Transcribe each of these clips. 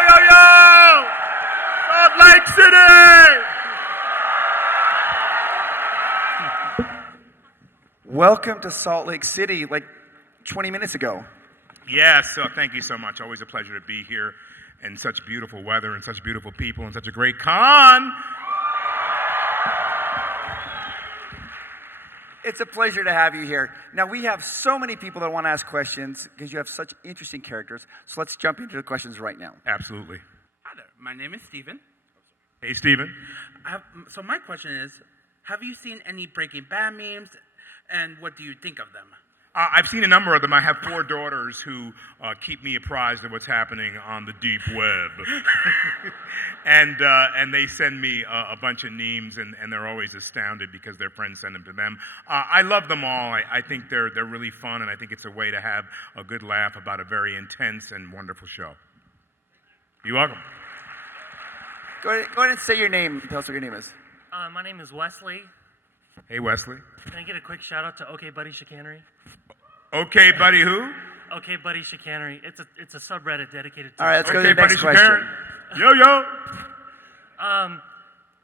yo! Salt Lake City! Welcome to Salt Lake City, like 20 minutes ago. Yes, so thank you so much. Always a pleasure to be here in such beautiful weather and such beautiful people and such a great con. It's a pleasure to have you here. Now, we have so many people that want to ask questions because you have such interesting characters. So let's jump into the questions right now. Absolutely. Hi there. My name is Steven. Hey, Steven. So my question is, have you seen any Breaking Bad memes, and what do you think of them? I've seen a number of them. I have 4 daughters who keep me apprised of what's happening on the deep web. and they send me a bunch of memes, and they're always astounded because their friends send them to them. I love them all. I think they're really fun, and I think it's a way to have a good laugh about a very intense and wonderful show. You're welcome. Go ahead and say your name. Tell us what your name is. My name is Wesley. Hey, Wesley. Can I get a quick shout out to OK Buddy Chicanery? Okay, buddy, who? OK Buddy Chicanery. It's a subreddit dedicated to. All right, let's go to Okay, the next buddy, question. Yo.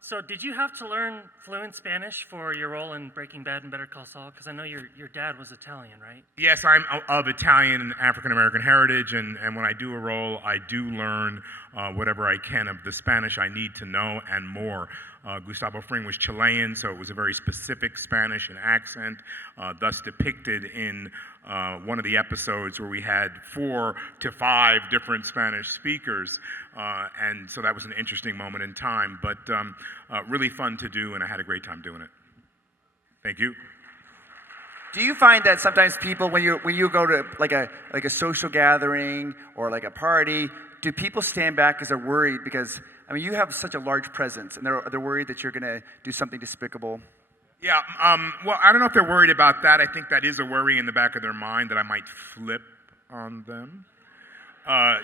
So did you have to learn fluent Spanish for your role in Breaking Bad and Better Call Saul? Because I know your dad was Italian, right? Yes, I'm of Italian and African-American heritage, and when I do a role, I do learn whatever I can of the Spanish I need to know and more. Gustavo Fring was Chilean, so it was a very specific Spanish and accent, thus depicted in one of the episodes where we had 4 to 5 different Spanish speakers, and so that was an interesting moment in time, but really fun to do, and I had a great time doing it. Thank you. Do you find that sometimes people, when you go to like a social gathering or like a party, do people stand back because they're worried? Because I mean, you have such a large presence, and they're worried that you're going to do something despicable. Yeah, well, I don't know if they're worried about that. I think that is a worry in the back of their mind that I might flip on them.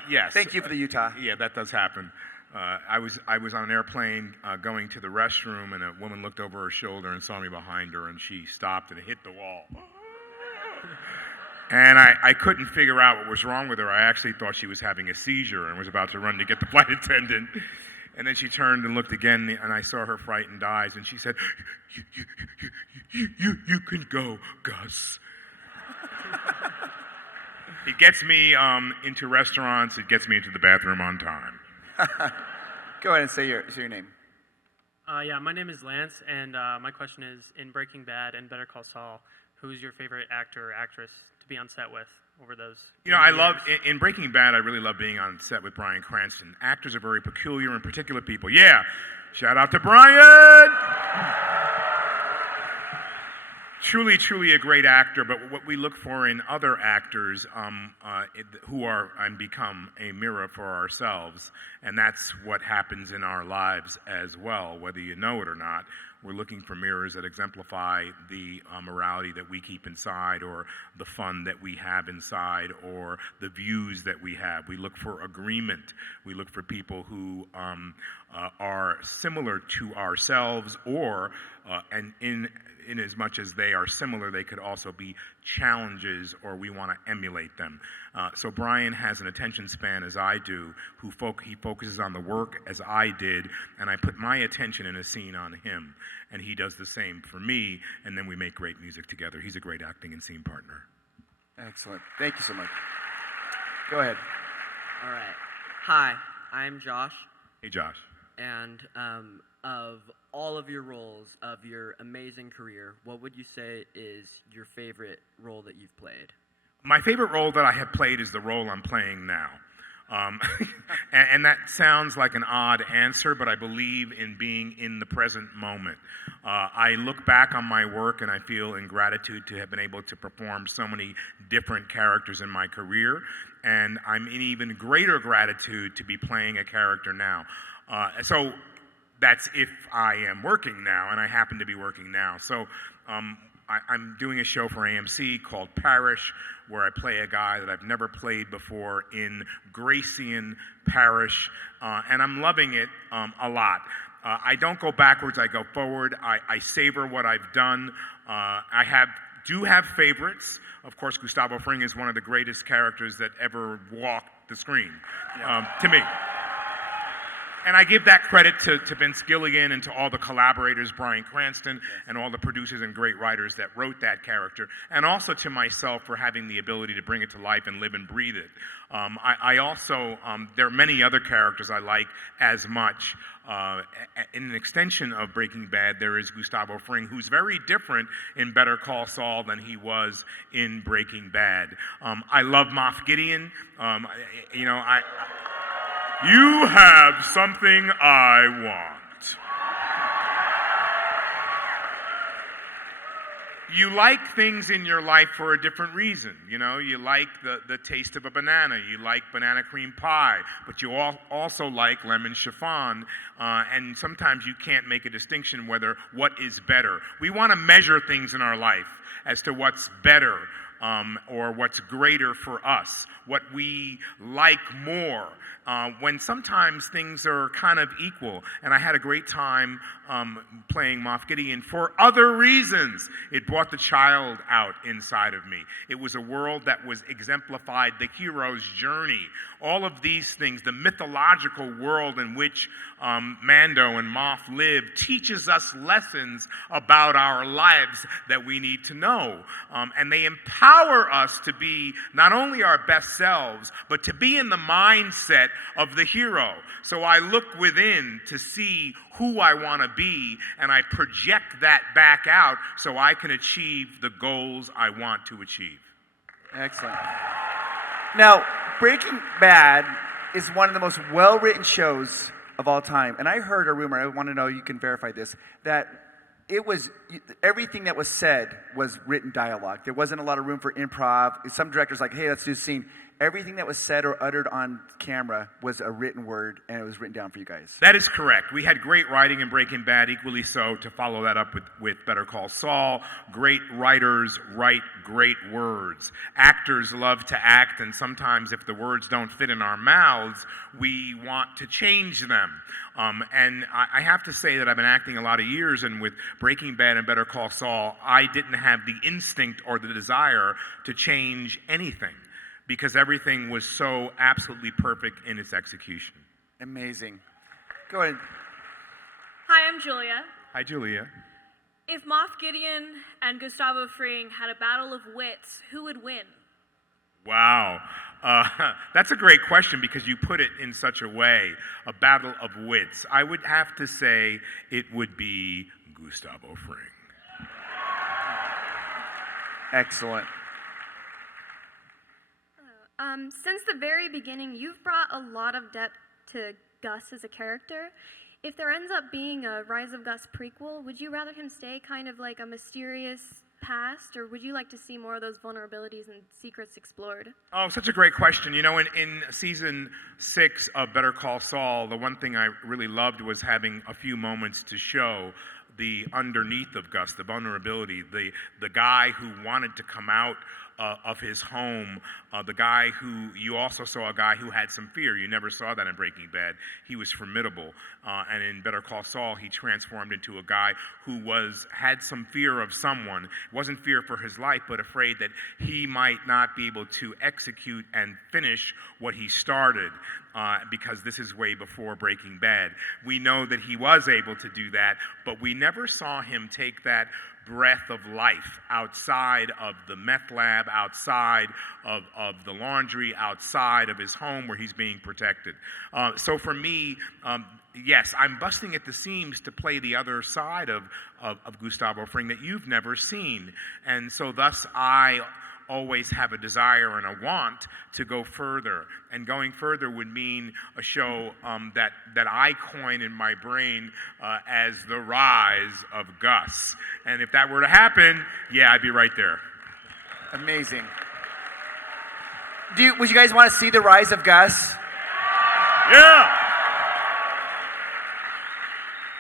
Yes. Thank you for the Utah. Yeah, that does happen. I was on an airplane going to the restroom, and a woman looked over her shoulder and saw me behind her, and she stopped and hit the wall. And I couldn't figure out what was wrong with her. I actually thought she was having a seizure and was about to run to get the flight attendant. And then she turned and looked again, and I saw her frightened eyes, and she said, you can go, Gus. It gets me into restaurants. It gets me into the bathroom on time. Go ahead and say your name. Yeah, my name is Lance, and my question is, in Breaking Bad and Better Call Saul, who's your favorite actor or actress to be on set with over those? You know, I love, in Breaking Bad, I really love being on set with Bryan Cranston. Actors are very peculiar and particular people. Yeah, shout out to Bryan! Truly a great actor, but what we look for in other actors who are and become a mirror for ourselves, and that's what happens in our lives as well, whether you know it or not. We're looking for mirrors that exemplify the morality that we keep inside, or the fun that we have inside, or the views that we have. We look for agreement. We look for people who are similar to ourselves, or and in as much as they are similar, they could also be challenges, or we want to emulate them. So Bryan has an attention span as I do, he focuses on the work as I did, and I put my attention in a scene on him, and he does the same for me, and then we make great music together. He's a great acting and scene partner. Excellent. Thank you so much. Go ahead. All right. Hi, I'm Josh. Hey, Josh. And of all of your roles of your amazing career, what would you say is your favorite role that you've played? My favorite role that I have played is the role I'm playing now. And that sounds like an odd answer, but I believe in being in the present moment. I look back on my work and I feel in gratitude to have been able to perform so many different characters in my career, and I'm in even greater gratitude to be playing a character now. So that's if I am working now, and I happen to be working now. So I'm doing a show for AMC called Parish, where I play a guy that I've never played before in Gracian Parish, and I'm loving it a lot. I don't go backwards, I go forward. I savor what I've done. I do have favorites. Of course, Gustavo Fring is one of the greatest characters that ever walked the screen, to me. And I give that credit to Vince Gilligan and to all the collaborators, Bryan Cranston, and all the producers and great writers that wrote that character, and also to myself for having the ability to bring it to life and live and breathe it. I also, there are many other characters I like as much. In an extension of Breaking Bad, there is Gustavo Fring, who's very different in Better Call Saul than he was in Breaking Bad. I love Moff Gideon. You have something I want. You like things in your life for a different reason. You like the taste of a banana. You like banana cream pie. But you also like lemon chiffon. And sometimes you can't make a distinction whether what is better. We want to measure things in our life as to what's better or what's greater for us, what we like more. When sometimes things are kind of equal. And I had a great time playing Moff Gideon for other reasons. It brought the child out inside of me. It was a world that was exemplified the hero's journey. All of these things, the mythological world in which Mando and Moff live, teaches us lessons about our lives that we need to know. And they empower us to be not only our best selves, but to be in the mindset of the hero. So I look within to see who I want to be, and I project that back out so I can achieve the goals I want to achieve. Excellent. Now, Breaking Bad is one of the most well-written shows of all time. And I heard a rumor, I want to know, you can verify this, that it was, everything that was said was written dialogue. There wasn't a lot of room for improv. Some directors like, hey, let's do a scene. Everything that was said or uttered on camera was a written word, and it was written down for you guys. That is correct. We had great writing in Breaking Bad, equally so to follow that up with Better Call Saul. Great writers write great words. Actors love to act, and sometimes if the words don't fit in our mouths, we want to change them. And I have to say that I've been acting a lot of years, and with Breaking Bad and Better Call Saul, I didn't have the instinct or the desire to change anything, because everything was so absolutely perfect in its execution. Amazing. Go ahead. Hi, I'm Julia. Hi, Julia. If Moff Gideon and Gustavo Fring had a battle of wits, who would win? Wow. That's a great question because you put it in such a way, a battle of wits. I would have to say it would be Gustavo Fring. Excellent. Since the very beginning, you've brought a lot of depth to Gus as a character. If there ends up being a Rise of Gus prequel, would you rather him stay kind of like a mysterious past, or would you like to see more of those vulnerabilities and secrets explored? Oh, such a great question. In season 6 of Better Call Saul, the one thing I really loved was having a few moments to show the underneath of Gus, the vulnerability, the guy who wanted to come out of his home, the guy who, you also saw a guy who had some fear. You never saw that in Breaking Bad. He was formidable. And in Better Call Saul, he transformed into a guy who had some fear of someone. It wasn't fear for his life, but afraid that he might not be able to execute and finish what he started. Because this is way before Breaking Bad. We know that he was able to do that, but we never saw him take that breath of life outside of the meth lab, outside of the laundry, outside of his home where he's being protected. So for me, yes, I'm busting at the seams to play the other side of Gustavo Fring that you've never seen. And so thus I always have a desire and a want to go further. And going further would mean a show that I coin in my brain as the rise of Gus. And if that were to happen, yeah, I'd be right there. Amazing. Would you guys want to see the rise of Gus? Yeah!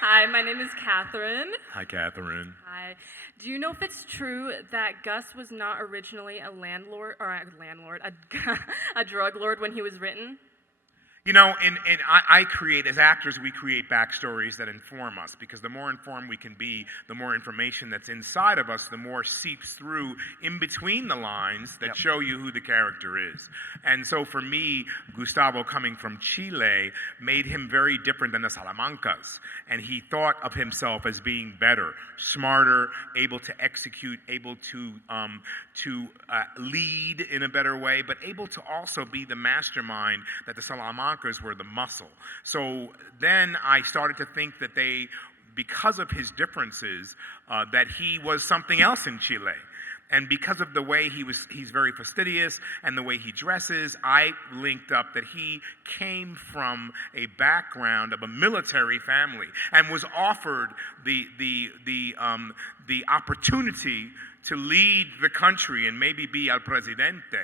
Hi, my name is Catherine. Hi, Catherine. Hi. Do you know if it's true that Gus was not originally a drug lord when he was written? You know, I create, as actors, we create backstories that inform us, because the more informed we can be, the more information that's inside of us, the more seeps through in between the lines that show you who the character is. And so for me, Gustavo, coming from Chile, made him very different than the Salamancas. And he thought of himself as being better, smarter, able to execute, able to lead in a better way, but able to also be the mastermind that the Salamancas were the muscle. So then I started to think that because of his differences, that he was something else in Chile. And because of the way he's very fastidious and the way he dresses, I linked up that he came from a background of a military family and was offered the opportunity to lead the country and maybe be el presidente.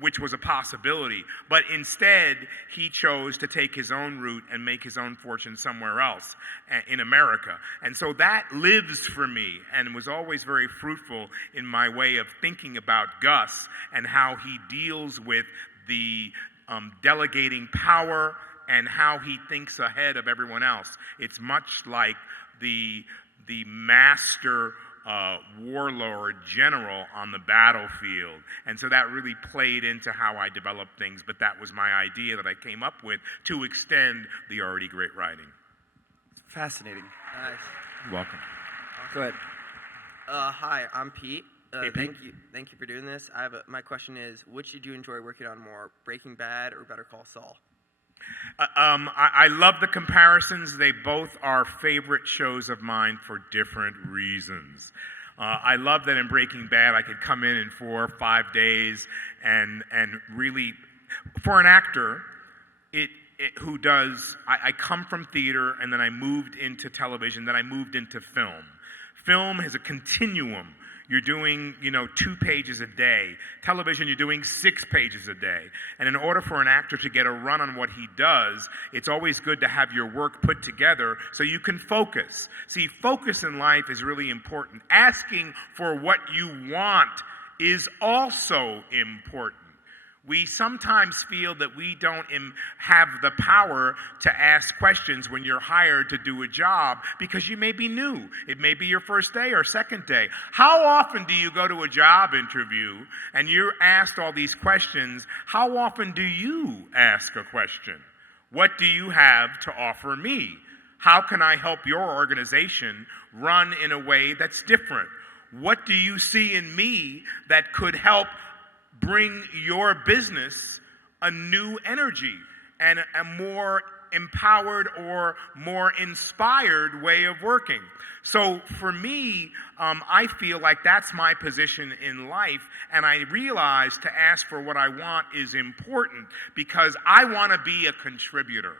Which was a possibility. But instead, he chose to take his own route and make his own fortune somewhere else in America. And so that lives for me and was always very fruitful in my way of thinking about Gus and how he deals with the delegating power and how he thinks ahead of everyone else. It's much like the master warlord general on the battlefield. And so that really played into how I developed things, but that was my idea that I came up with to extend the already great writing. Fascinating. Nice. You're welcome. Go ahead. Hi, I'm Pete. Hey, Pete. Thank you for doing this. My question is, which did you enjoy working on more, Breaking Bad or Better Call Saul? I love the comparisons. They both are favorite shows of mine for different reasons. I love that in Breaking Bad I could come in 4 or 5 days and really, for an actor, I come from theater and then I moved into television, then I moved into film. Film is a continuum. You're doing, 2 pages a day. Television, you're doing 6 pages a day. And in order for an actor to get a run on what he does, it's always good to have your work put together so you can focus. See, focus in life is really important. Asking for what you want is also important. We sometimes feel that we don't have the power to ask questions when you're hired to do a job because you may be new. It may be your first day or second day. How often do you go to a job interview and you're asked all these questions? How often do you ask a question? What do you have to offer me? How can I help your organization run in a way that's different? What do you see in me that could help bring your business a new energy and a more empowered or more inspired way of working? So for me, I feel like that's my position in life, and I realize to ask for what I want is important because I want to be a contributor.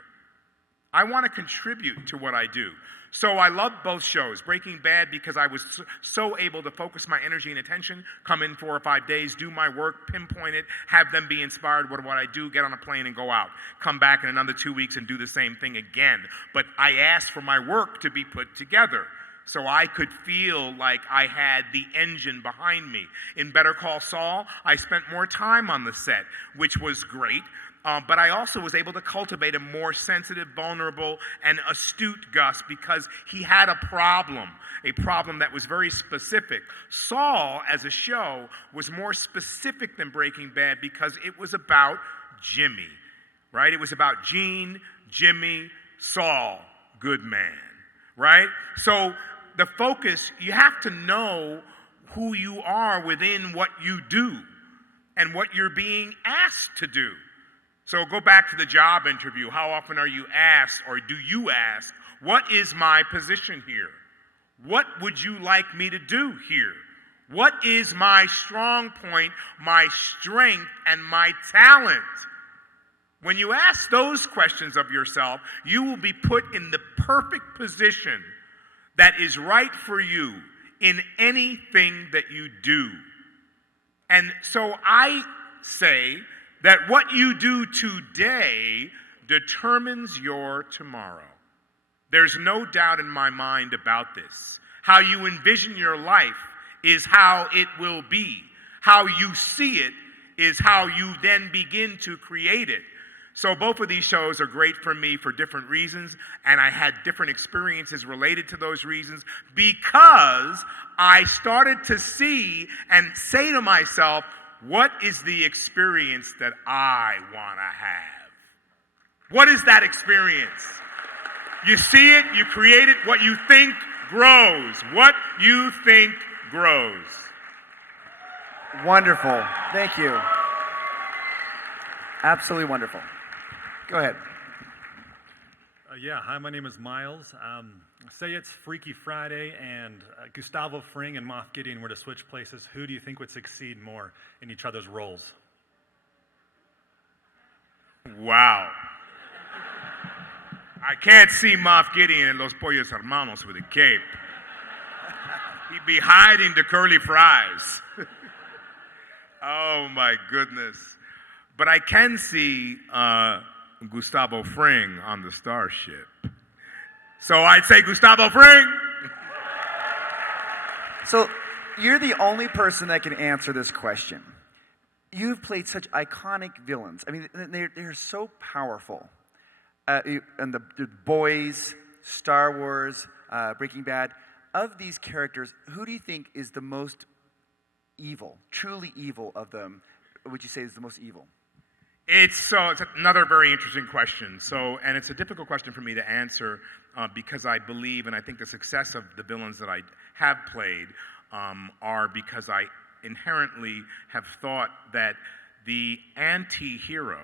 I want to contribute to what I do. So I love both shows. Breaking Bad because I was so able to focus my energy and attention, come in 4 or 5 days, do my work, pinpoint it, have them be inspired with what I do, get on a plane and go out. Come back in another 2 weeks and do the same thing again. But I asked for my work to be put together so I could feel like I had the engine behind me. In Better Call Saul, I spent more time on the set, which was great. But I also was able to cultivate a more sensitive, vulnerable, and astute Gus because he had a problem that was very specific. Saul, as a show, was more specific than Breaking Bad because it was about Jimmy, right? It was about Gene, Jimmy, Saul, good man, right? So the focus, you have to know who you are within what you do and what you're being asked to do. So go back to the job interview. How often are you asked, or do you ask, what is my position here? What would you like me to do here? What is my strong point, my strength, and my talent? When you ask those questions of yourself, you will be put in the perfect position that is right for you in anything that you do. And so I say that what you do today determines your tomorrow. There's no doubt in my mind about this. How you envision your life is how it will be. How you see it is how you then begin to create it. So both of these shows are great for me for different reasons, and I had different experiences related to those reasons because I started to see and say to myself, what is the experience that I want to have? What is that experience? You see it, you create it, what you think grows. What you think grows. Wonderful. Thank you. Absolutely wonderful. Go ahead. Yeah, hi, my name is Miles. Say it's Freaky Friday and Gustavo Fring and Moff Gideon were to switch places. Who do you think would succeed more in each other's roles? Wow. I can't see Moff Gideon and Los Pollos Hermanos with a cape. He'd be hiding the curly fries. Oh my goodness. But I can see Gustavo Fring on the Starship. So I'd say Gustavo Fring. So you're the only person that can answer this question. You've played such iconic villains. I mean, they're so powerful. And the Boys, Star Wars, Breaking Bad. Of these characters, who do you think is the most evil, truly evil of them? Would you say is the most evil? It's another very interesting question. And it's a difficult question for me to answer because I believe, and I think the success of the villains that I have played are because I inherently have thought that the anti-hero,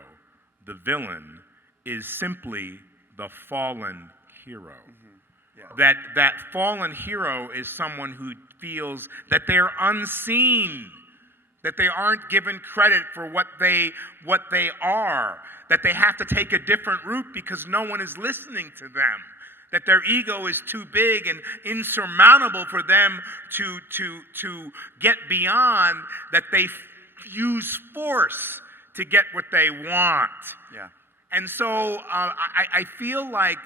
the villain, is simply the fallen hero. Mm-hmm. Yeah. That fallen hero is someone who feels that they're unseen, that they aren't given credit for what they are, that they have to take a different route because no one is listening to them, that their ego is too big and insurmountable for them to get beyond, that they use force to get what they want. Yeah. And so I feel like,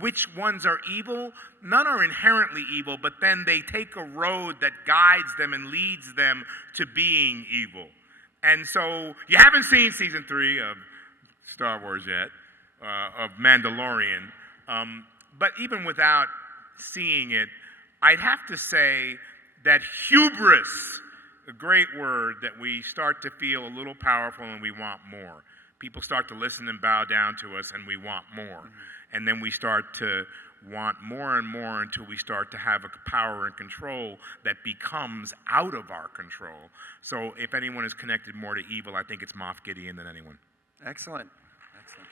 which ones are evil? None are inherently evil, but then they take a road that guides them and leads them to being evil. And so you haven't seen season 3 of Star Wars yet, of Mandolorian. But even without seeing it, I'd have to say that hubris, a great word, that we start to feel a little powerful and we want more. People start to listen and bow down to us, and we want more. Mm-hmm. And then we start to want more and more until we start to have a power and control that becomes out of our control. So if anyone is connected more to evil, I think it's Moff Gideon than anyone. Excellent. Excellent.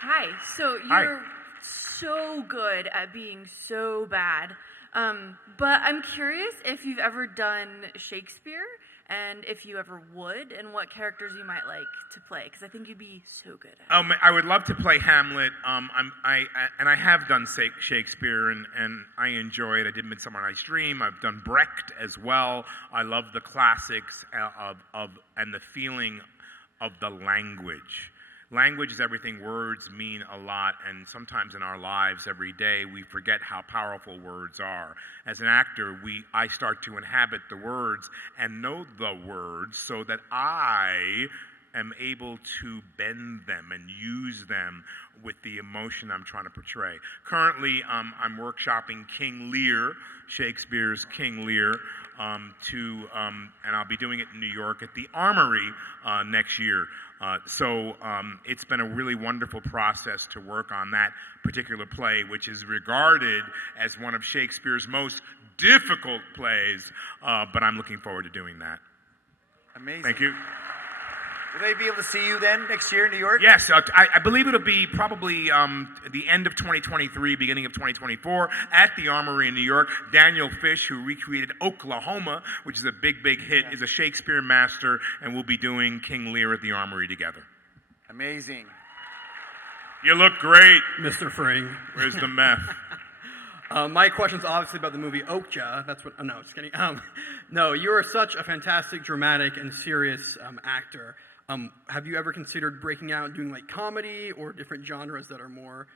Hi. So you're so good at being so bad. But I'm curious if you've ever done Shakespeare, and if you ever would, and what characters you might like to play, because I think you'd be so good at it. I would love to play Hamlet. I have done Shakespeare, and I enjoy it. I did Midsummer Night's Dream. I've done Brecht as well. I love the classics and the feeling of the language. Language is everything. Words mean a lot, and sometimes in our lives every day we forget how powerful words are. As an actor, I start to inhabit the words and know the words so that I am able to bend them and use them with the emotion I'm trying to portray. Currently, I'm workshopping King Lear, Shakespeare's King Lear, and I'll be doing it in New York at the Armory next year. So it's been a really wonderful process to work on that particular play, which is regarded as one of Shakespeare's most difficult plays, but I'm looking forward to doing that. Amazing. Thank you. Will they be able to see you then next year in New York? Yes, I believe it'll be probably the end of 2023, beginning of 2024, at the Armory in New York. Daniel Fish, who recreated Oklahoma, which is a big, big hit, is a Shakespeare master, and we'll be doing King Lear at the Armory together. Amazing. You look great. Mr. Fring. Where's the meth? My question's obviously about the movie Okja. That's what. Oh, no, just kidding. No, you are such a fantastic, dramatic, and serious actor. Have you ever considered breaking out and doing like comedy or different genres that are more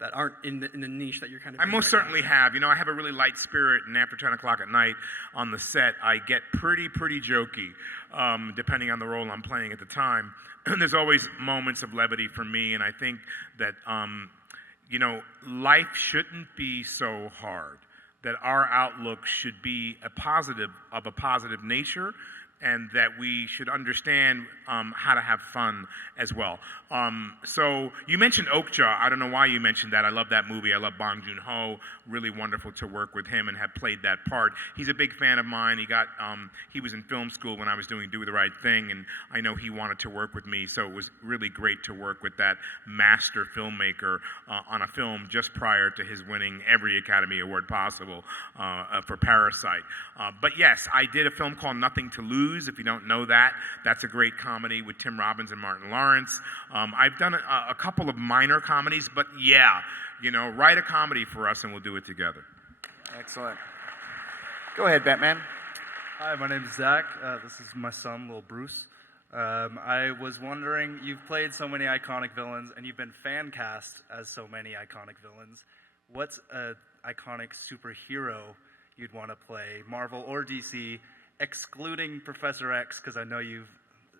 that aren't in the niche that you're kind of I in most right now? certainly have. You know, I have a really light spirit, and after 10 o'clock at night on the set, I get pretty jokey, depending on the role I'm playing at the time. There's always moments of levity for me, and I think that, you know, life shouldn't be so hard, that our outlook should be a positive nature, and that we should understand how to have fun as well. So you mentioned Okja. I don't know why you mentioned that. I love that movie. I love Bong Joon-ho. Really wonderful to work with him and have played that part. He's a big fan of mine. He was in film school when I was doing Do the Right Thing, and I know he wanted to work with me. So it was really great to work with that master filmmaker on a film just prior to his winning every Academy Award possible for Parasite. But yes, I did a film called Nothing to Lose. If you don't know that, that's a great comedy with Tim Robbins and Martin Lawrence. I've done a couple of minor comedies, but yeah, you know, write a comedy for us and we'll do it together. Excellent. Go ahead, Batman. Hi, my name is Zach. This is my son, little Bruce. I was wondering, you've played so many iconic villains, and you've been fan cast as so many iconic villains. What's an iconic superhero you'd want to play, Marvel or DC, excluding Professor X, because I know you've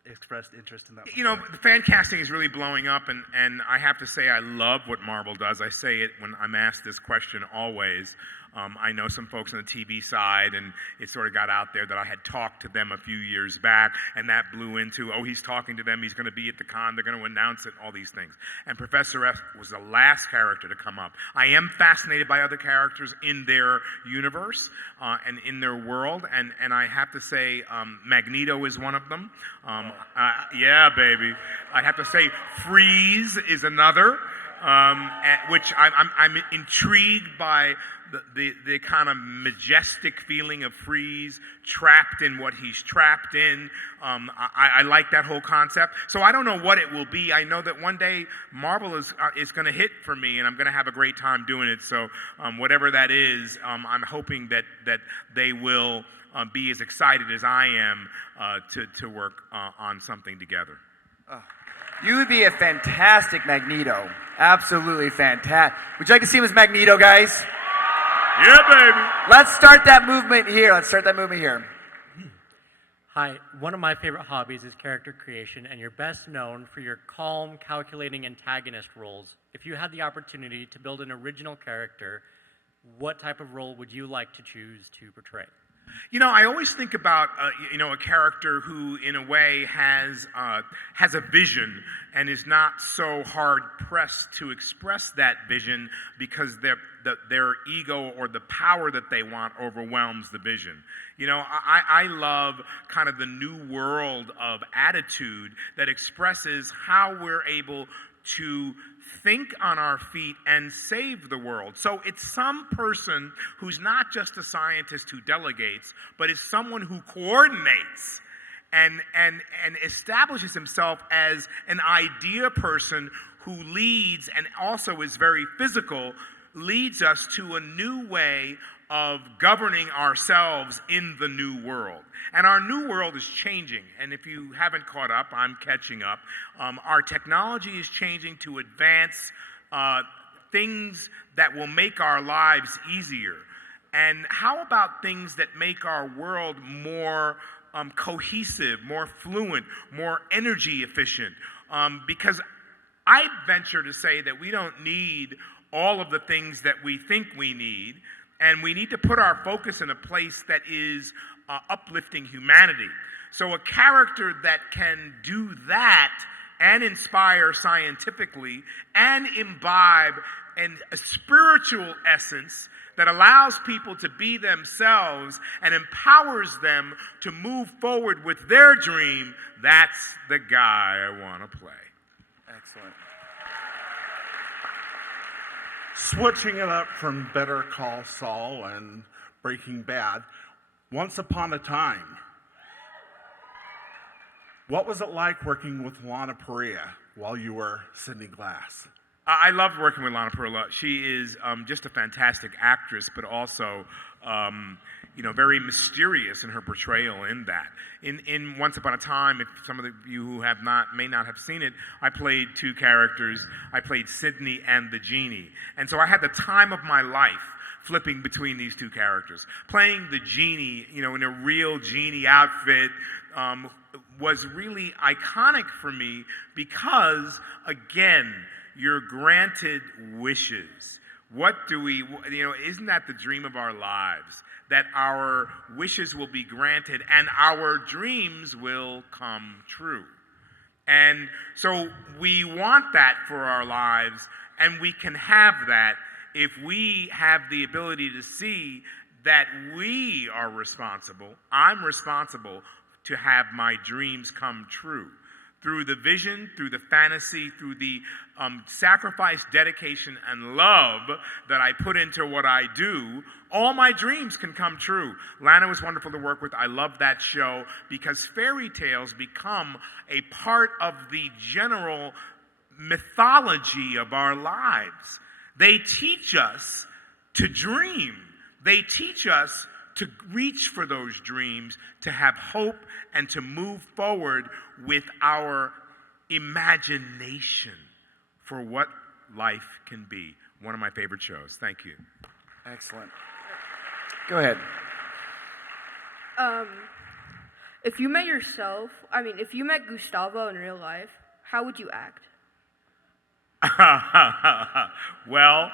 expressed interest in that. You know, the fan casting is really blowing up, and I have to say I love what Marvel does. I say it when I'm asked this question always. I know some folks on the TV side, and it sort of got out there that I had talked to them a few years back, and that blew into, oh, he's talking to them, he's going to be at the con, they're going to announce it, all these things. And Professor X was the last character to come up. I am fascinated by other characters in their universe and in their world, and I have to say Magneto is one of them. Yeah, baby. I have to say Freeze is another, which I'm intrigued by the kind of majestic feeling of Freeze trapped in what he's trapped in. I like that whole concept. So I don't know what it will be. I know that one day Marvel is going to hit for me, and I'm going to have a great time doing it. So whatever that is, I'm hoping that they will be as excited as I am to work on something together. You would be a fantastic Magneto. Absolutely fantastic. Would you like to see him as Magneto, guys? Yeah, baby. Let's start that movement here. Hi, one of my favorite hobbies is character creation, and you're best known for your calm, calculating antagonist roles. If you had the opportunity to build an original character, what type of role would you like to choose to portray? You know, I always think about a character who, in a way, has a vision and is not so hard pressed to express that vision because their ego or the power that they want overwhelms the vision. You know, I love kind of the new world of attitude that expresses how we're able to think on our feet and save the world. So it's some person who's not just a scientist who delegates, but is someone who coordinates and establishes himself as an idea person who leads and also is very physical, leads us to a new way of governing ourselves in the new world. And our new world is changing. And if you haven't caught up, I'm catching up. Our technology is changing to advance things that will make our lives easier. And how about things that make our world more cohesive, more fluent, more energy efficient? Because I venture to say that we don't need all of the things that we think we need, and we need to put our focus in a place that is uplifting humanity. So a character that can do that and inspire scientifically and imbibe a spiritual essence that allows people to be themselves and empowers them to move forward with their dream, that's the guy I want to play. Excellent. Switching it up from Better Call Saul and Breaking Bad, once upon a time, what was it like working with Lana Parrilla while you were Sidney Glass? I loved working with Lana Parrilla. She is just a fantastic actress, but also, very mysterious in her portrayal in that. In Once Upon a Time, if some of you who may not have seen it, I played two characters. I played Sydney and the genie. And so I had the time of my life flipping between these two characters. Playing the genie, in a real genie outfit, was really iconic for me because, again, you're granted wishes. What do we, isn't that the dream of our lives? That our wishes will be granted and our dreams will come true. And so we want that for our lives, and we can have that if we have the ability to see that we are responsible. I'm responsible to have my dreams come true. Through the vision, through the fantasy, through the sacrifice, dedication, and love that I put into what I do, all my dreams can come true. Lana was wonderful to work with. I love that show because fairy tales become a part of the general mythology of our lives. They teach us to dream. They teach us to reach for those dreams, to have hope, and to move forward with our imagination for what life can be. One of my favorite shows. Thank you. Excellent. Go ahead. If you met if you met Gustavo in real life, how would you act? Well,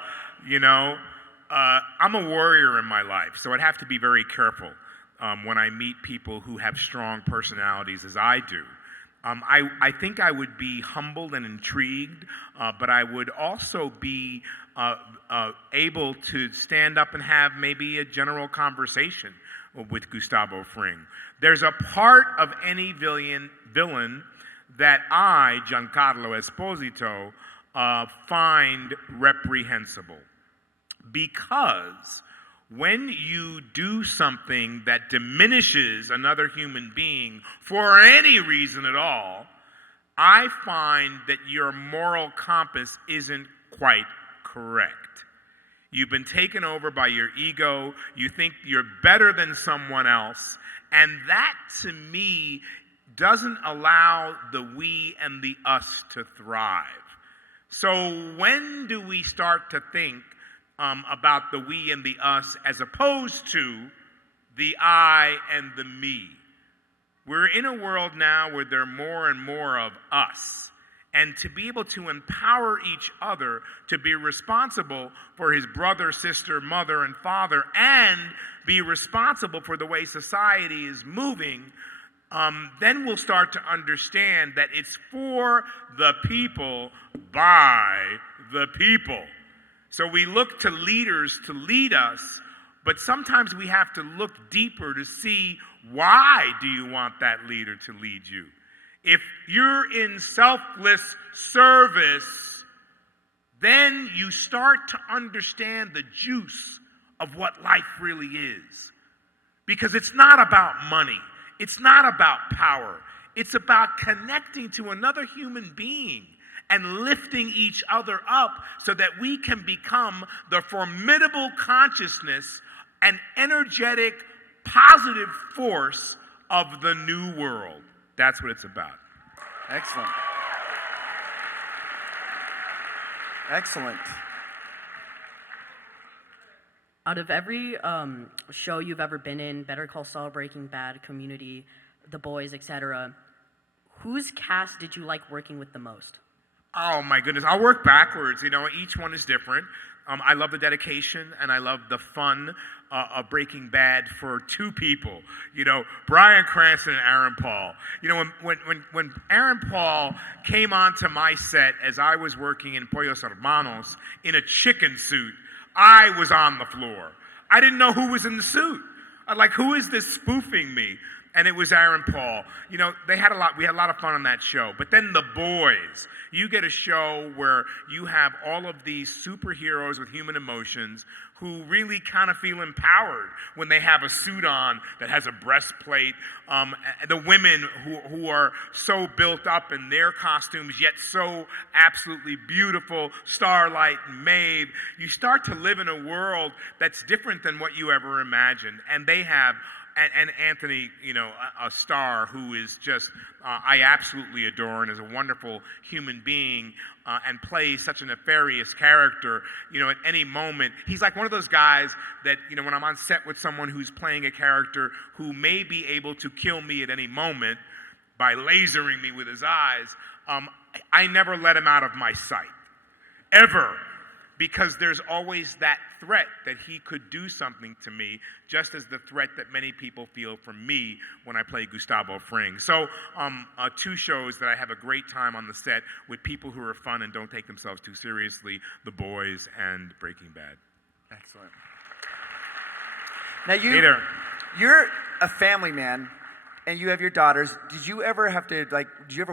I'm a warrior in my life, so I'd have to be very careful when I meet people who have strong personalities as I do. I think I would be humbled and intrigued, but I would also be able to stand up and have maybe a general conversation with Gustavo Fring. There's a part of any villain that I, Giancarlo Esposito, find reprehensible. Because when you do something that diminishes another human being for any reason at all, I find that your moral compass isn't quite correct. You've been taken over by your ego. You think you're better than someone else. And that, to me, doesn't allow the we and the us to thrive. So when do we start to think about the we and the us as opposed to the I and the me? We're in a world now where there are more and more of us. And to be able to empower each other to be responsible for his brother, sister, mother, and father, and be responsible for the way society is moving, then we'll start to understand that it's for the people, by the people. So we look to leaders to lead us, but sometimes we have to look deeper to see, why do you want that leader to lead you? If you're in selfless service, then you start to understand the juice of what life really is. Because it's not about money. It's not about power. It's about connecting to another human being and lifting each other up so that we can become the formidable consciousness and energetic, positive force of the new world. That's what it's about. Excellent. Excellent. Out of every show you've ever been in, Better Call Saul, Breaking Bad, Community, The Boys, etc., whose cast did you like working with the most? Oh my goodness, I'll work backwards. Each one is different. I love the dedication and I love the fun of Breaking Bad for two people. Bryan Cranston and Aaron Paul. When Aaron Paul came onto my set as I was working in Pollos Hermanos in a chicken suit, I was on the floor. I didn't know who was in the suit. Who is this spoofing me? and it was Aaron Paul. You know, we had a lot of fun on that show. But then The Boys, you get a show where you have all of these superheroes with human emotions who really kind of feel empowered when they have a suit on that has a breastplate. The women who are so built up in their costumes, yet so absolutely beautiful, Starlight and Maeve. You start to live in a world that's different than what you ever imagined. And they have and Anthony, you know, a star who is just, I absolutely adore and is a wonderful human being and plays such a nefarious character, you know, at any moment. He's like one of those guys that, you know, when I'm on set with someone who's playing a character who may be able to kill me at any moment by lasering me with his eyes, I never let him out of my sight, ever. Because there's always that threat that he could do something to me, just as the threat that many people feel from me when I play Gustavo Fring. So 2 shows that I have a great time on the set with people who are fun and don't take themselves too seriously, The Boys and Breaking Bad. Excellent. Now you're a family man, and you have your daughters. Did you ever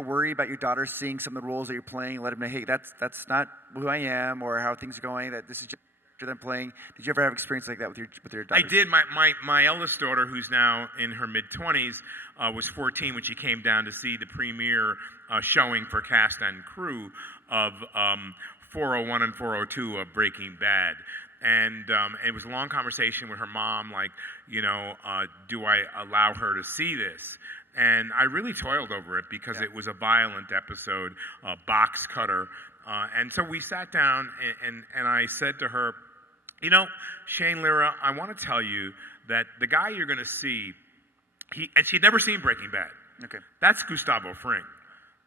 worry about your daughters seeing some of the roles that you're playing and let them know, hey, that's not who I am or how things are going, that this is just them playing? Did you ever have experience like that with your daughters? I did. My eldest daughter, who's now in her mid-20s, was 14 when she came down to see the premiere showing for cast and crew of 401 and 402 of Breaking Bad. And it was a long conversation with her mom, like, you know, do I allow her to see this? And I really toiled over it because it was a violent episode, a box cutter. And so we sat down and I said to her, you know, Shane Lyra, I want to tell you that the guy you're going to see, and she'd never seen Breaking Bad. Okay. That's Gustavo Fring.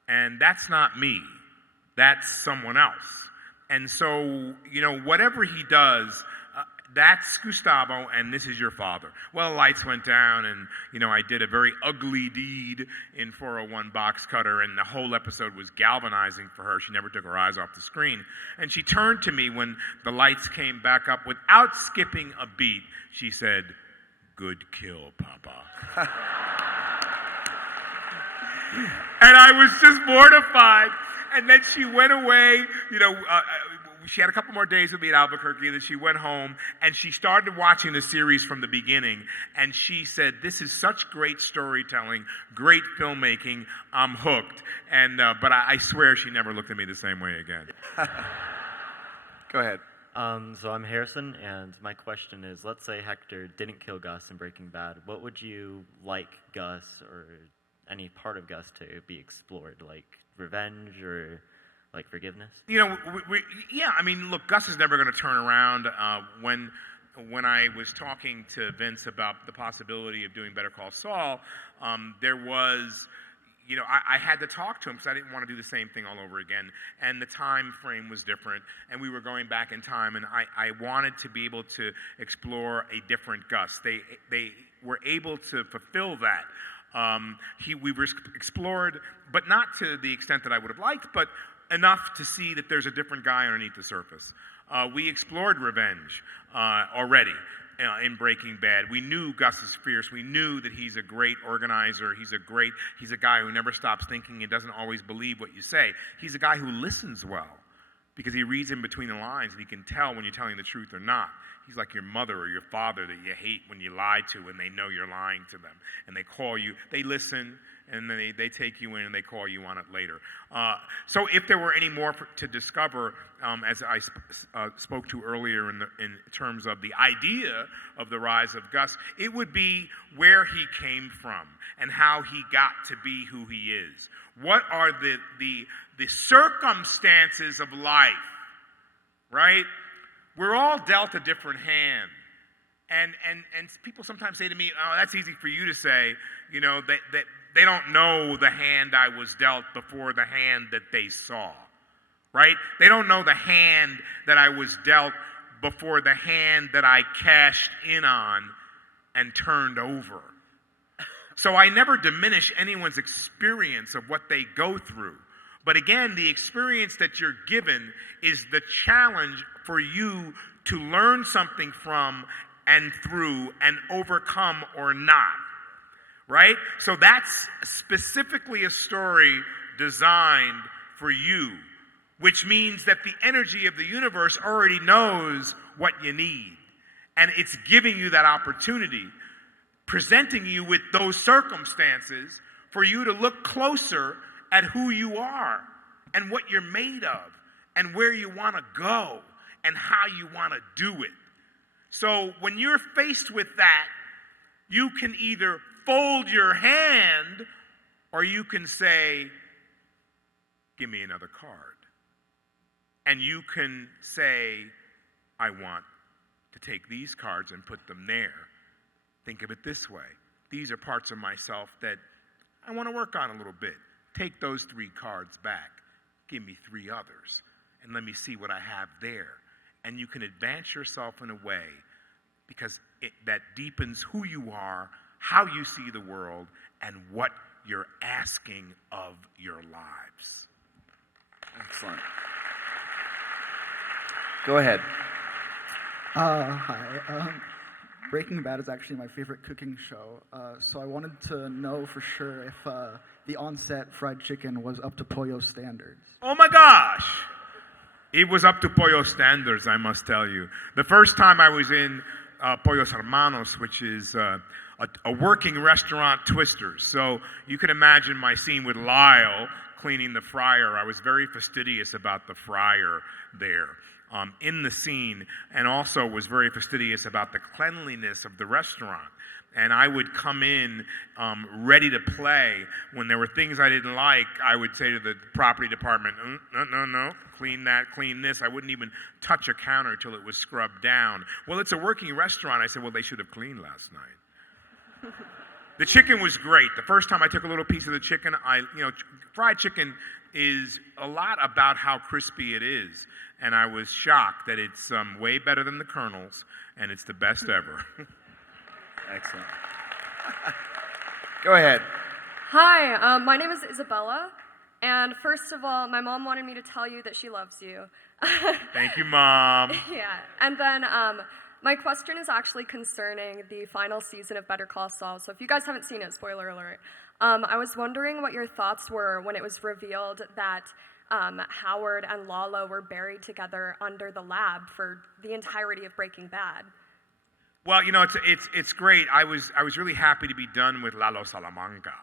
And that's not me. That's someone else. And so, you know, whatever he does, that's Gustavo, and this is your father. Well, the lights went down, and, you know, I did a very ugly deed in 401 Box Cutter, and the whole episode was galvanizing for her. She never took her eyes off the screen. And she turned to me when the lights came back up. Without skipping a beat, she said, "Good kill, Papa." And I was just mortified. And then she went away, you know, she had a couple more days with me at Albuquerque, and then she went home, and she started watching the series from the beginning, and she said, this is such great storytelling, great filmmaking, I'm hooked. And but I swear she never looked at me the same way again. Go ahead. So I'm Harrison, and my question is, let's say Hector didn't kill Gus in Breaking Bad. What would you like Gus or any part of Gus to be explored, like revenge or like forgiveness? You know, yeah, I mean, look, Gus is never going to turn around. When I was talking to Vince about the possibility of doing Better Call Saul, there was, you know, I had to talk to him because I didn't want to do the same thing all over again. And the time frame was different, and we were going back in time, and I wanted to be able to explore a different Gus. They were able to fulfill that. We explored, but not to the extent that I would have liked, but enough to see that there's a different guy underneath the surface. We explored revenge already in Breaking Bad. We knew Gus is fierce. We knew that he's a great organizer. He's a guy who never stops thinking and doesn't always believe what you say. He's a guy who listens well because he reads in between the lines and he can tell when you're telling the truth or not. He's like your mother or your father that you hate when you lie to and they know you're lying to them. And they call you, they listen, and then they take you in and they call you on it later. So if there were any more to discover, as I spoke to earlier in terms of the idea of the rise of Gus, it would be where he came from and how he got to be who he is. What are the circumstances of life, right? We're all dealt a different hand. And people sometimes say to me, oh, that's easy for you to say, you know, that they don't know the hand I was dealt before the hand that they saw, right? They don't know the hand that I was dealt before the hand that I cashed in on and turned over. So I never diminish anyone's experience of what they go through. But again, the experience that you're given is the challenge for you to learn something from and through and overcome or not. right? So that's specifically a story designed for you, which means that the energy of the universe already knows what you need. And it's giving you that opportunity, presenting you with those circumstances for you to look closer at who you are and what you're made of and where you want to go and how you want to do it. So when you're faced with that, you can either fold your hand or you can say, give me another card. And you can say, I want to take these cards and put them there. Think of it this way. These are parts of myself that I want to work on a little bit. Take those 3 cards back. Give me 3 others. And let me see what I have there. And you can advance yourself in a way because that deepens who you are, how you see the world, and what you're asking of your lives. Excellent. Go ahead. Hi. Breaking Bad is actually my favorite cooking show, so I wanted to know for sure if the on-set fried chicken was up to Pollo standards. Oh my gosh! It was up to Pollo standards, I must tell you. The first time I was in Pollos Hermanos, which is a working restaurant, Twisters. So you can imagine my scene with Lyle cleaning the fryer. I was very fastidious about the fryer there in the scene, and also was very fastidious about the cleanliness of the restaurant. And I would come in ready to play. When there were things I didn't like, I would say to the property department, no, clean that, clean this. I wouldn't even touch a counter till it was scrubbed down. Well, it's a working restaurant. I said, well, they should have cleaned last night. The chicken was great. The first time I took a little piece of the chicken, fried chicken is a lot about how crispy it is. And I was shocked that it's way better than the Colonel's, and it's the best ever. Excellent. Go ahead. Hi, my name is Isabella, and first of all, my mom wanted me to tell you that she loves you. Thank you, Mom. Yeah, and then my question is actually concerning the final season of Better Call Saul. So if you guys haven't seen it, spoiler alert, I was wondering what your thoughts were when it was revealed that Howard and Lalo were buried together under the lab for the entirety of Breaking Bad. Well, it's great. I was really happy to be done with Lalo Salamanca,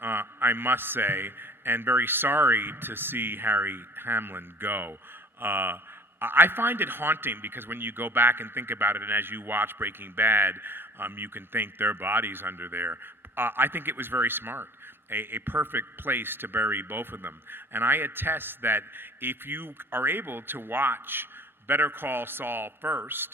I must say, and very sorry to see Harry Hamlin go. I find it haunting because when you go back and think about it, and as you watch Breaking Bad, you can think their bodies under there. I think it was very smart. A perfect place to bury both of them. And I attest that if you are able to watch Better Call Saul first,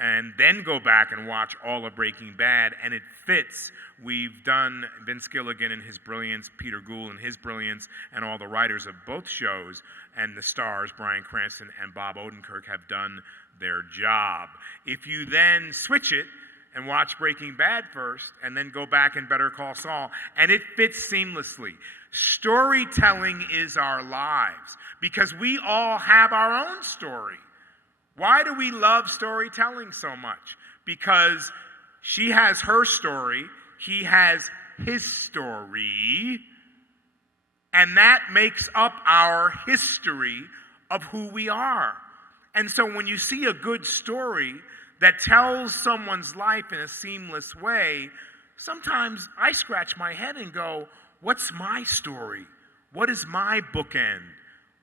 and then go back and watch all of Breaking Bad, and it fits. We've done Vince Gilligan and his brilliance, Peter Gould and his brilliance, and all the writers of both shows, and the stars, Bryan Cranston and Bob Odenkirk, have done their job. If you then switch it and watch Breaking Bad first, and then go back and Better Call Saul, and it fits seamlessly. Storytelling is our lives, because we all have our own story. Why do we love storytelling so much? Because she has her story, he has his story, and that makes up our history of who we are. And so when you see a good story that tells someone's life in a seamless way, sometimes I scratch my head and go, what's my story? What is my bookend?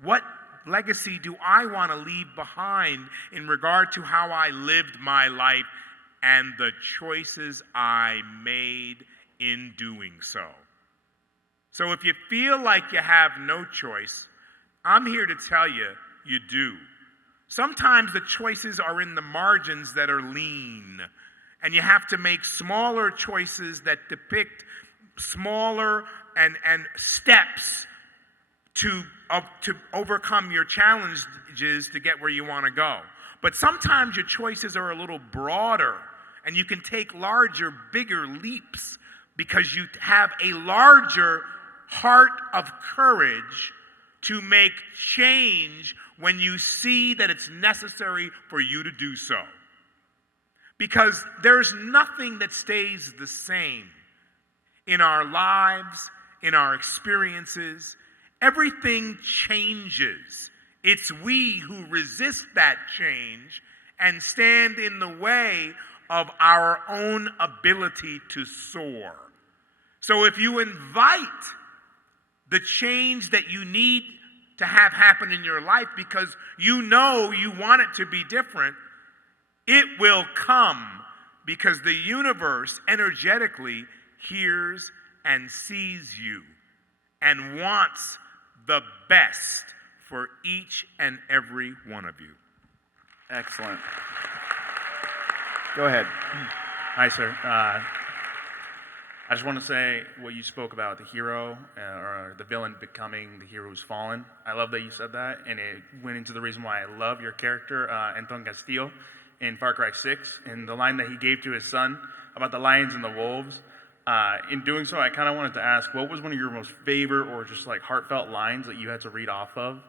What legacy do I want to leave behind in regard to how I lived my life and the choices I made in doing so? So if you feel like you have no choice, I'm here to tell you, you do. Sometimes the choices are in the margins that are lean, and you have to make smaller choices that depict smaller and steps to overcome your challenges to get where you want to go. But sometimes your choices are a little broader, and you can take larger, bigger leaps because you have a larger heart of courage to make change when you see that it's necessary for you to do so. Because there's nothing that stays the same. in our lives, in our experiences, everything changes. It's we who resist that change and stand in the way of our own ability to soar. So if you invite the change that you need to have happen in your life because you know you want it to be different, it will come because the universe energetically hears and sees you and wants the best for each and every one of you. Excellent. Go ahead. Hi, sir. I just want to say what you spoke about, the hero or the villain becoming the hero who's fallen. I love that you said that, and it went into the reason why I love your character, Anton Castillo, in Far Cry 6, and the line that he gave to his son about the lions and the wolves. In doing so, I kind of wanted to ask, what was one of your most favorite or just like heartfelt lines that you had to read off of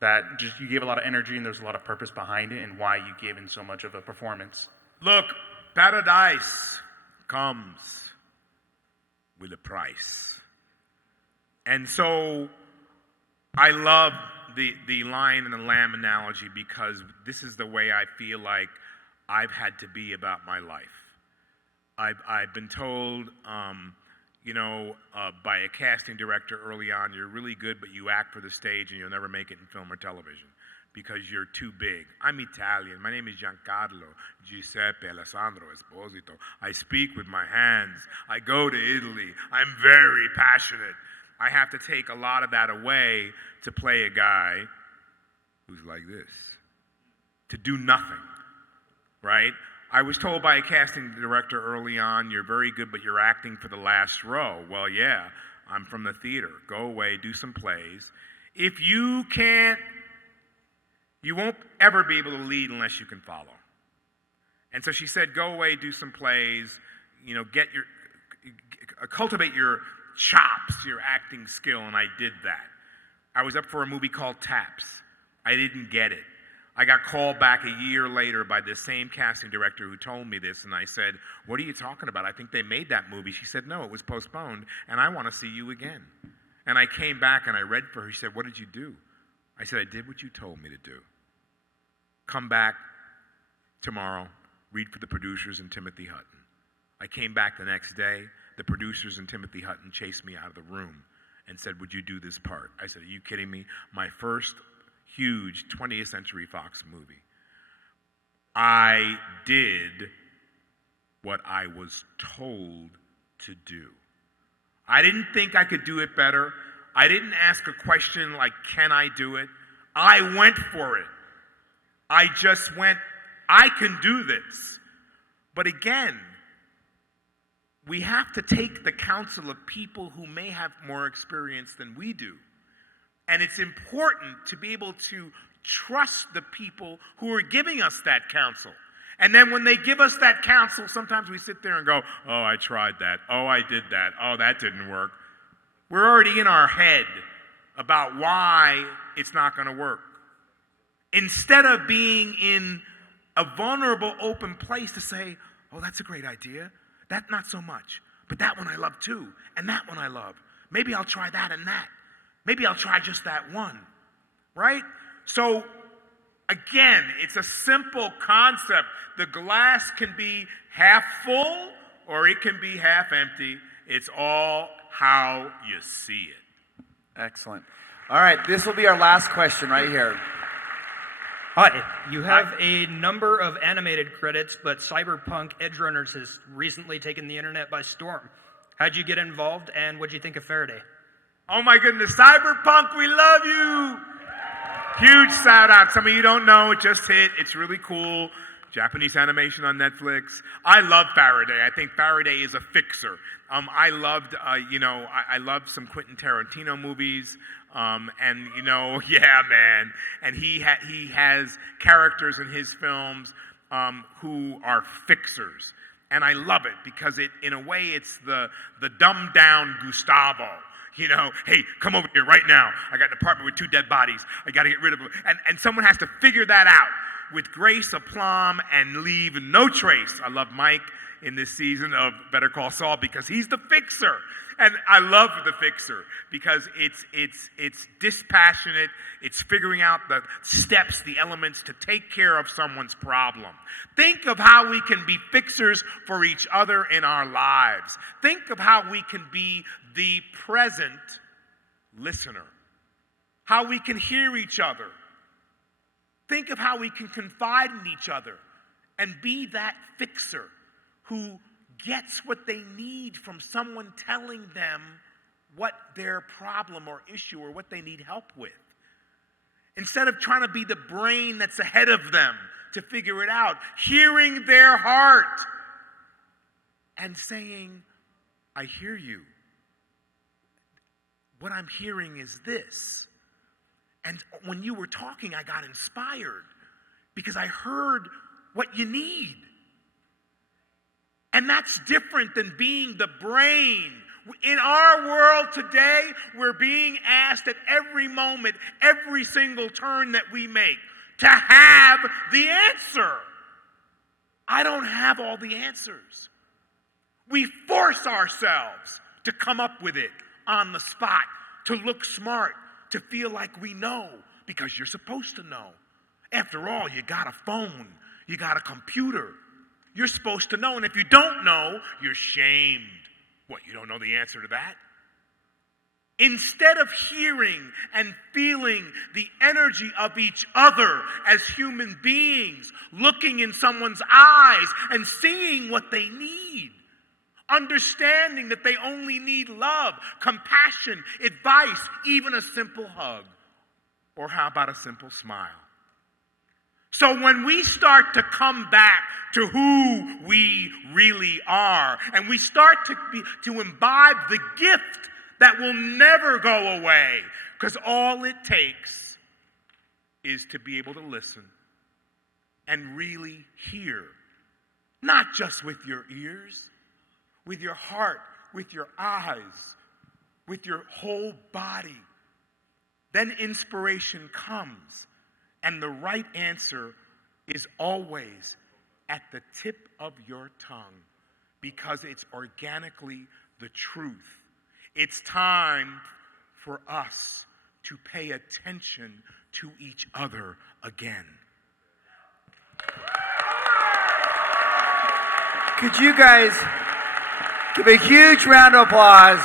that just you gave a lot of energy and there's a lot of purpose behind it, and why you gave in so much of a performance? Look, paradise comes with a price. And so I love the lion and the lamb analogy because this is the way I feel like I've had to be about my life. I've been told, by a casting director early on, you're really good, but you act for the stage and you'll never make it in film or television because you're too big. I'm Italian. My name is Giancarlo Esposito. I speak with my hands. I go to Italy. I'm very passionate. I have to take a lot of that away to play a guy who's like this, to do nothing, right? I was told by a casting director early on, you're very good, but you're acting for the last row. Well, yeah, I'm from the theater. Go away, do some plays. If you can't, you won't ever be able to lead unless you can follow. And so she said, go away, do some plays, cultivate your chops, your acting skill, and I did that. I was up for a movie called Taps. I didn't get it. I got called back a year later by this same casting director who told me this, and I said, what are you talking about? I think they made that movie. She said, no, it was postponed, and I want to see you again. And I came back and I read for her. She said, what did you do? I said, I did what you told me to do. Come back tomorrow, read for the producers and Timothy Hutton. I came back the next day. The producers and Timothy Hutton chased me out of the room and said, would you do this part? I said, are you kidding me? My first huge 20th Century Fox movie. I did what I was told to do. I didn't think I could do it better. I didn't ask a question like, can I do it? I went for it. I just went, I can do this. But again, we have to take the counsel of people who may have more experience than we do. And it's important to be able to trust the people who are giving us that counsel. And then when they give us that counsel, sometimes we sit there and go, oh, I tried that. Oh, I did that. Oh, that didn't work. We're already in our head about why it's not going to work. Instead of being in a vulnerable, open place to say, oh, that's a great idea. That, not so much. But that one I love too. And that one I love. Maybe I'll try that and that. Maybe I'll try just that one. Right? So, again, it's a simple concept. The glass can be half full or it can be half empty. It's all how you see it. Excellent. All right, this will be our last question right here. Hi, you have a number of animated credits, but Cyberpunk Edgerunners has recently taken the internet by storm. How'd you get involved, and what'd you think of Faraday? Oh my goodness, Cyberpunk, we love you! Huge shout out. Some of you don't know, it just hit. It's really cool. Japanese animation on Netflix. I love Faraday. I think Faraday is a fixer. I loved, I loved some Quentin Tarantino movies. Yeah, man. And he has characters in his films who are fixers. And I love it because in a way, it's the dumbed down Gustavo. Hey, come over here right now. I got an apartment with 2 dead bodies. I got to get rid of them. And someone has to figure that out with grace, aplomb, and leave no trace. I love Mike in this season of Better Call Saul because he's the fixer. And I love the fixer because it's dispassionate. It's figuring out the steps, the elements to take care of someone's problem. Think of how we can be fixers for each other in our lives. Think of how we can be the present listener. How we can hear each other. Think of how we can confide in each other and be that fixer who gets what they need from someone telling them what their problem or issue or what they need help with. Instead of trying to be the brain that's ahead of them to figure it out, hearing their heart and saying, I hear you. What I'm hearing is this. And when you were talking, I got inspired because I heard what you need. And that's different than being the brain. In our world today, we're being asked at every moment, every single turn that we make, to have the answer. I don't have all the answers. We force ourselves to come up with it on the spot, to look smart, to feel like we know, because you're supposed to know. After all, you got a phone, you got a computer. You're supposed to know, and if you don't know, you're shamed. What, you don't know the answer to that? Instead of hearing and feeling the energy of each other as human beings, looking in someone's eyes and seeing what they need, understanding that they only need love, compassion, advice, even a simple hug, or how about a simple smile? So when we start to come back to who we really are, and we start to imbibe the gift that will never go away, because all it takes is to be able to listen and really hear, not just with your ears, with your heart, with your eyes, with your whole body. Then inspiration comes. And the right answer is always at the tip of your tongue because it's organically the truth. It's time for us to pay attention to each other again. Could you guys give a huge round of applause